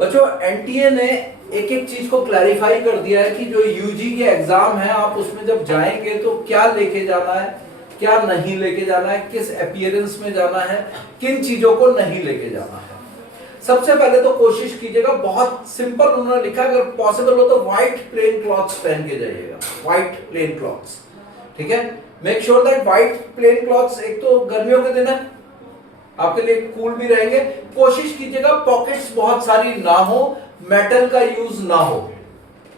बच्चों एनटीए ने एक एक चीज को क्लैरिफाई कर दिया है कि जो यूजी के एग्जाम है आप उसमें जब जाएंगे तो क्या लेके जाना है, क्या नहीं लेके जाना है, किस अपीयरेंस में जाना है, किन चीजों को नहीं लेके जाना है। सबसे पहले तो कोशिश कीजिएगा, बहुत सिंपल उन्होंने लिखा, अगर पॉसिबल हो तो व्हाइट प्लेन क्लॉथ्स पहन के जाइएगा, व्हाइट प्लेन क्लॉथ्स। ठीक है, make sure that white plain clothes, एक तो गर्मियों के दिन है आपके लिए कूल भी रहेंगे। कोशिश कीजिएगा पॉकेट्स बहुत सारी ना हो, मेटल का यूज ना हो,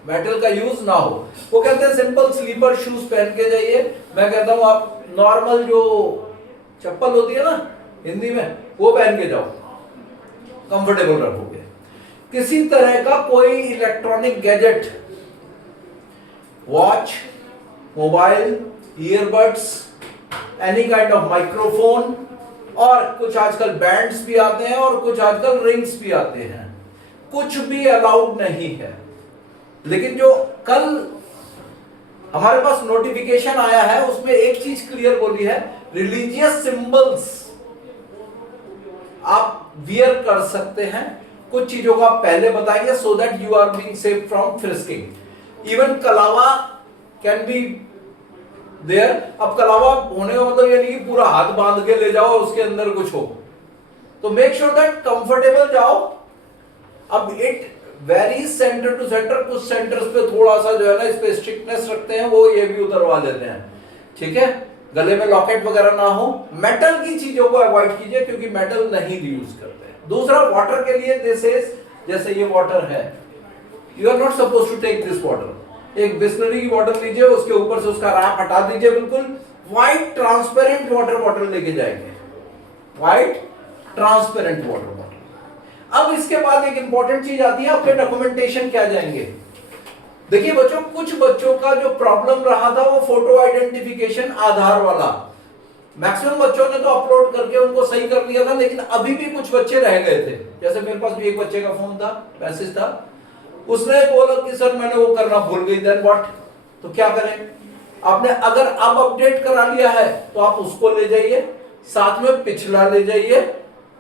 मेटल का यूज ना हो। वो कहते हैं सिंपल स्लीपर शूज पहन के जाइए। मैं कहता हूं आप नॉर्मल जो चप्पल होती है ना हिंदी में, वो पहन के जाओ, कंफर्टेबल रखोगे। किसी तरह का कोई electronic gadget, watch, mobile, earbuds, any kind of microphone, और कुछ आजकल बैंड्स भी आते हैं और कुछ आजकल रिंग्स भी आते हैं, कुछ भी अलाउड नहीं है। लेकिन जो कल हमारे पास नोटिफिकेशन आया है उसमें एक चीज क्लियर बोली है, रिलीजियस सिंबल्स आप वियर कर सकते हैं। कुछ चीजों को आप पहले बताएंगे so that you are being safe from frisking. Even kalava can be there. अब कलावा होने का मतलब ये नहीं कि पूरा हाथ बांध के ले जाओ उसके अंदर कुछ हो, तो मेक श्योर दैट कंफर्टेबल जाओ। अब it very centre to centre, कुछ सेंटर्स पे थोड़ा सा जो है ना इस पे स्ट्रिक्टनेस रखते हैं, वो ये भी उतरवा देते हैं। ठीक है, गले में लॉकेट वगैरह ना हो। मेटल की चीजों को अवॉइड कीजिए क्योंकि मेटल नहीं यूज करते हैं। दूसरा, वाटर के लिए दिस इज, जैसे ये वाटर है, you are not suppose to take this water. एक बिस्लरी की बॉटल लीजिए, उसके ऊपर से उसका रैप हटा दीजिए, बिल्कुल व्हाइट ट्रांसपेरेंट वाटर बॉटल लेके जाएंगे, व्हाइट ट्रांसपेरेंट वाटर बॉटल। अब इसके बाद एक इंपॉर्टेंट चीज आती है, आपके डॉक्यूमेंटेशन क्या जाएंगे। देखिए बच्चों, कुछ बच्चों का जो प्रॉब्लम रहा था वो फोटो आइडेंटिफिकेशन आधार वाला, मैक्सिमम बच्चों ने तो अपलोड करके उनको सही कर लिया था, लेकिन अभी भी कुछ बच्चे रह गए थे। जैसे मेरे पास भी एक बच्चे का फोन था, मैसेज था, उसने बोला कि सर मैंने वो करना भूल गई, देन व्हाट। तो क्या करें, आपने अगर अब अपडेट करा लिया है तो आप उसको ले जाइए, साथ में पिछला ले जाइए,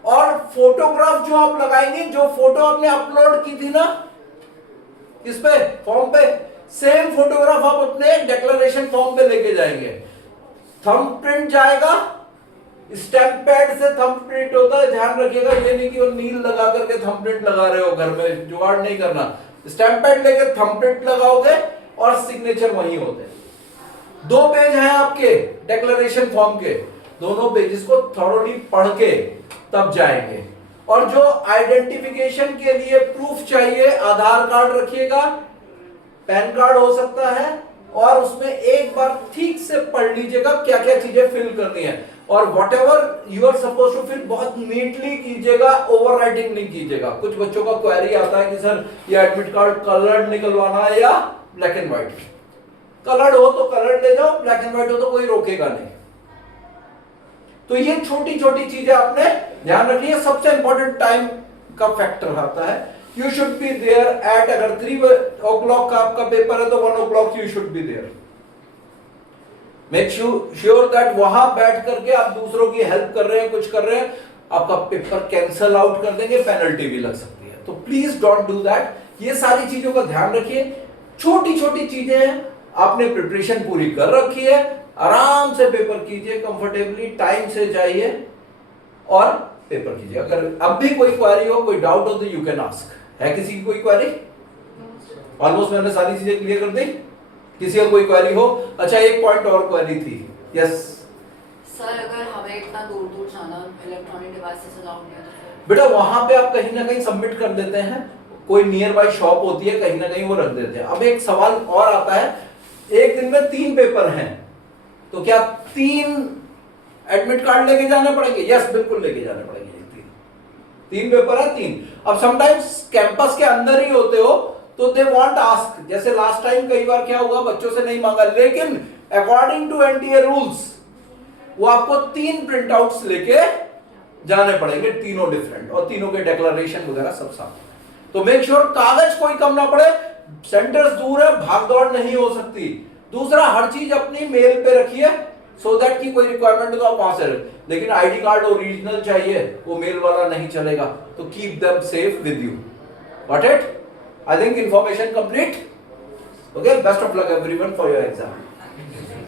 और फोटोग्राफ जो आप लगाएंगे, जो फोटो आपने अपलोड की थी ना किस पे, फॉर्म पे, सेम फोटोग्राफ आप अपने डिक्लेरेशन फॉर्म पे लेके जाएंगे। थंब प्रिंट जाएगा, स्टैंप पैड से थंब प्रिंट होता है, ध्यान रखिएगा, ये नहीं कि वो नील लगा करके थंब प्रिंट लगा रहे हो घर में, जुगाड़ नहीं करना। स्टैंप पैड लेके थंब प्रिंट लगाओगे और सिग्नेचर वहीं होते हैं। 2 पेज हैं आपके डिक्लेरेशन फॉर्म के, दोनों पेजेस को थॉरोली पढ़ के तब जाएंगे। और जो आइडेंटिफिकेशन के लिए प्रूफ चाहिए, आधार कार्ड रखिएगा, पैन कार्ड हो सकता है, और उसमें एक बार ठीक से पढ़ लीजिएगा क्या क्या चीजें फिल करनी है, और whatever you are suppose to fill बहुत नीटली कीजिएगा, ओवर राइटिंग नहीं कीजिएगा। कुछ बच्चों का क्वेरी आता है कि सर ये एडमिट कार्ड कलर्ड निकलवाना है या ब्लैक एंड व्हाइट। कलर्ड हो तो कलर्ड ले जाओ, ब्लैक एंड व्हाइट हो तो कोई रोकेगा नहीं। तो ये छोटी छोटी चीजें आपने ध्यान रखनी है। सबसे इंपॉर्टेंट टाइम का फैक्टर आता है, you should be there at, अगर 3 o'clock का आपका पेपर है तो 1 o'clock you should be there. Make sure that वहां बैठ करके आप दूसरों की हेल्प कर रहे हैं, कुछ कर रहे हैं, आपका पेपर कैंसल आउट कर देंगे, पेनल्टी भी लग सकती है। तो प्लीज डोंट डू दैट। ये सारी चीजों का ध्यान रखिए, छोटी छोटी चीजें हैं, आपने प्रिपरेशन पूरी कर रखी है, आराम से पेपर कीजिए, कंफर्टेबली टाइम से जाइए और पेपर कीजिए। अगर अब भी कोई क्वेरी हो, कोई डाउट हो तो यू कैन आस्क। है किसी की कोई क्वेरी? ऑलमोस्ट मैंने सारी चीजें क्लियर कर दी। किसी का कोई क्वेरी हो? अच्छा, एक पॉइंट और क्वेरी थी। यस सर, अगर हमें इतना दूर दूर जाना इलेक्ट्रॉनिक डिवाइसेस अलाउड नहीं है तो बेटा वहां पे आप कहीं ना कहीं सबमिट कर देते हैं, कोई नियर बाय शॉप होती है, कहीं ना कहीं वो रख देते हैं। अब एक सवाल और आता है, एक दिन में 3 पेपर हैं, तो क्या 3 एडमिट कार्ड लेके जाने पड़ेंगे? यस, बिल्कुल लेके जाने पड़ेंगे। 3 पेपर है, 3। अब समटाइम्स कैंपस के अंदर ही होते हो तो दे वांट आस्क, जैसे लास्ट टाइम कई बार क्या हुआ, बच्चों से नहीं मांगा, लेकिन अकॉर्डिंग टू एनटीए रूल्स वो आपको 3 प्रिंट आउट्स लेके जाने पड़ेंगे, तीनों डिफरेंट, और तीनों के डिक्लेरेशन वगैरह सब साथ। तो मेक श्योर कागज कोई कम ना पड़े, सेंटर्स दूर है, भागदौड़ नहीं हो सकती। दूसरा, हर चीज अपनी मेल पे रखिए सो दैट कि कोई रिक्वायरमेंट हो तो आप वहां से, लेकिन आईडी कार्ड ओरिजिनल चाहिए, वो मेल वाला नहीं चलेगा। तो keep them safe with you. Got it? I think information complete. Okay, best of luck everyone for your exam.